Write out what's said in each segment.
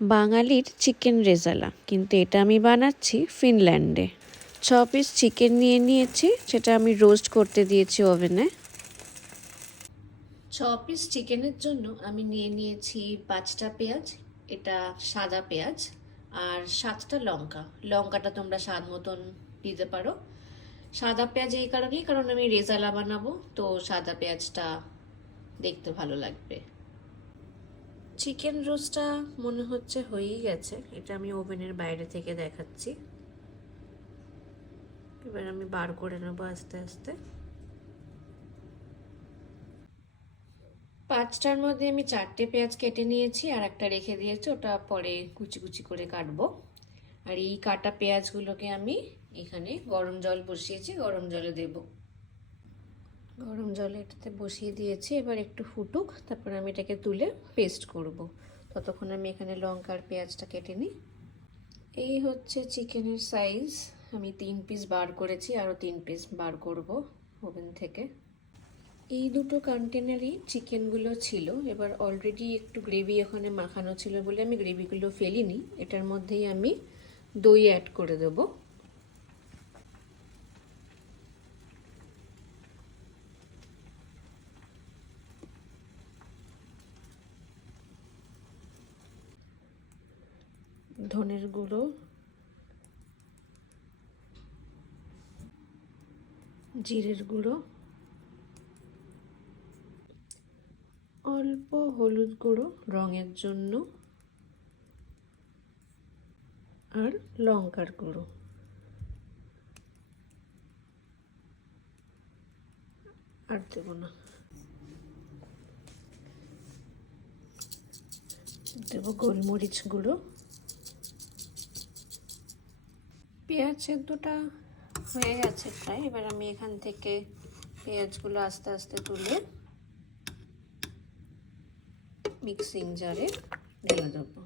বাঙালির চিকেন রেজালা, কিন্তু এটা আমি বানাচ্ছি ফিনল্যান্ডে। 6 পিস চিকেন নিয়ে নিয়েছি, সেটা আমি রোস্ট করতে দিয়েছি ওভেনে। 6 পিস চিকেনের জন্য আমি নিয়ে নিয়েছি 5টা পেঁয়াজ, এটা সাদা পেঁয়াজ, আর 7টা লঙ্কা। লঙ্কাটা তোমরা স্বাদ মতন দিতে পারো। সাদা পেঁয়াজ এই কারণেই, কারণ আমি রেজালা বানাবো, তো সাদা পেঁয়াজটা দেখতে ভালো লাগবে। চিকেন রোস্টটা মনে হচ্ছে হয়েই গেছে, এটা আমি ওভেনের বাইরে থেকে দেখাচ্ছি। এবার আমি বার করে নেবো আস্তে আস্তে। 5টার মধ্যে আমি 4টে পেঁয়াজ কেটে নিয়েছি, আর একটা রেখে দিয়েছি, ওটা পরে কুচি কুচি করে কাটবো। আর এই কাটা পেঁয়াজগুলোকে আমি এখানে গরম জল বসিয়েছি, গরম জলে দেব। গরম জলে এটাতে বসিয়ে দিয়েছি, এবার একটু ফুটুক, তারপর আমি এটাকে তুলে পেস্ট করব। ততক্ষণ আমি এখানে লঙ্কা আর পেঁয়াজটা কেটে নিই। এই হচ্ছে চিকেনের সাইজ। আমি 3 পিস বার করেছি, আরও 3 পিস বার করব ওভেন থেকে। এই দুটো কন্টেনারই চিকেনগুলো ছিল। এবার অলরেডি একটু গ্রেভি ওখানে মাখানো ছিল বলে আমি গ্রেভিগুলো ফেলিনি। এটার মধ্যেই আমি দই অ্যাড করে দেব। ধনের গুঁড়ো, জিরের গুঁড়ো, অল্প হলুদ গুঁড়ো রঙের জন্য, আর লঙ্কার গুঁড়ো। আর দেব না। দেব গোলমরিচ গুঁড়ো। পেঁয়াজ সেদ্ধটা হয়ে গেছে প্রায়। এবার আমি এখান থেকে পেঁয়াজগুলো আস্তে আস্তে তুলে মিক্সিং জারে ঢেলে দেবো।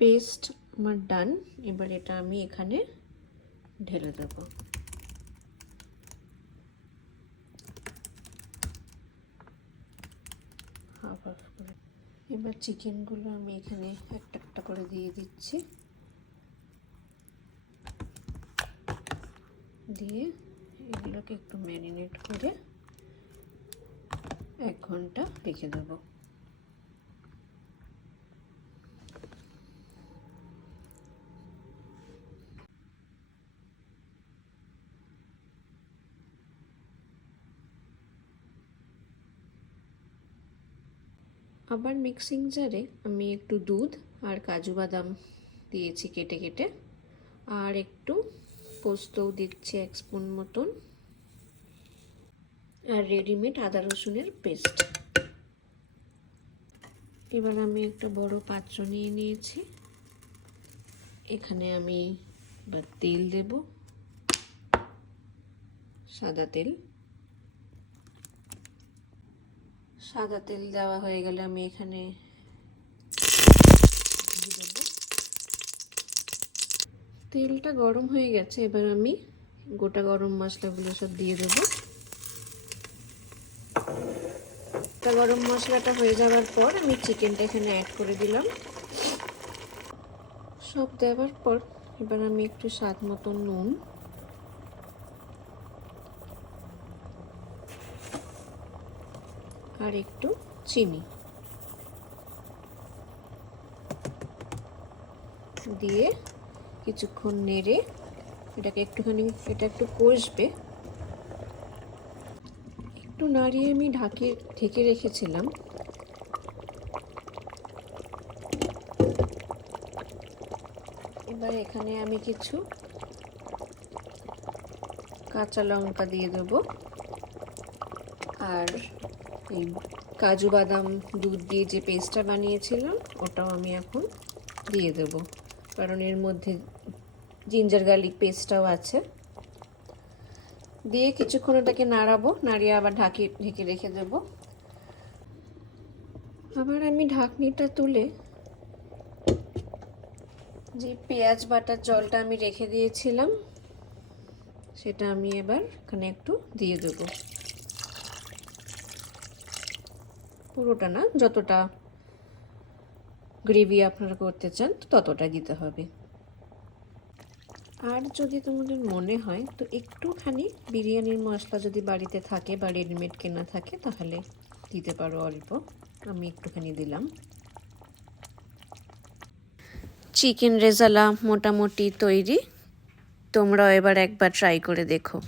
পেস্ট আমার ডান। এবার এটা আমি এখানে ঢেলে দেবো। হাফ হাফ করে। এবার চিকেনগুলো আমি এখানে একটা একটা করে দিয়ে দিচ্ছি, দিয়ে এগুলোকে একটু ম্যারিনেট করে 1 ঘন্টা রেখে দেবো। আবার মিক্সিং জারে আমি একটু দুধ আর কাজু বাদাম দিয়েছি কেটে কেটে, আর একটু পোস্তও দিচ্ছি 1 স্পুন মতন, আর রেডিমেড আদা রসুনের পেস্ট। এবার আমি একটা বড় পাত্র নিয়ে নিয়েছি। এখানে আমি এবার তেল দেব, সাদা তেল। সাদা তেল দেওয়া হয়ে গেলে আমি এখানে তেলটা গরম হয়ে গেছে। এবার আমি গোটা গরম মশলাগুলো সব দিয়ে দেব। গোটা গরম মশলাটা হয়ে যাওয়ার পর আমি চিকেনটা এখানে অ্যাড করে দিলাম। সব দেওয়ার পর এবার আমি একটু স্বাদ মতো নুন, আর একটু চিনি দিয়ে কিছুক্ষণ নেড়ে এটাকে একটুখানি, এটা একটু কষবে। একটু নাড়িয়ে আমি ঢেকে রেখেছিলাম। এবার এখানে আমি কিছু কাঁচা লঙ্কা দিয়ে দেবো, আর এই কাজু বাদাম দুধ দিয়ে যে পেস্টটা বানিয়েছিলাম ওটাও আমি এখন দিয়ে দেব, কারণ এর মধ্যে জিঞ্জার গার্লিক পেস্টটাও আছে। দিয়ে কিছুক্ষণ ওটাকে নাড়াবো, নাড়িয়ে আবার ঢেকে রেখে দেব। আবার আমি ঢাকনিটা তুলে যে পেঁয়াজ বাটার জলটা আমি রেখে দিয়েছিলাম সেটা আমি এবার এখানে একটু দিয়ে দেব। পুরোটা না, যতটা গ্রেভি আপনারা করতে চান তো ততটা দিতে হবে। আর যদি তোমাদের মনে হয় তো একটুখানি বিরিয়ানির মশলা যদি বাড়িতে থাকে বা রেডিমেড কেনা থাকে তাহলে দিতে পারো অল্প, আমি একটুখানি দিলাম। চিকেন রেজালা মোটামুটি তৈরি, তোমরাও এবার একবার ট্রাই করে দেখো।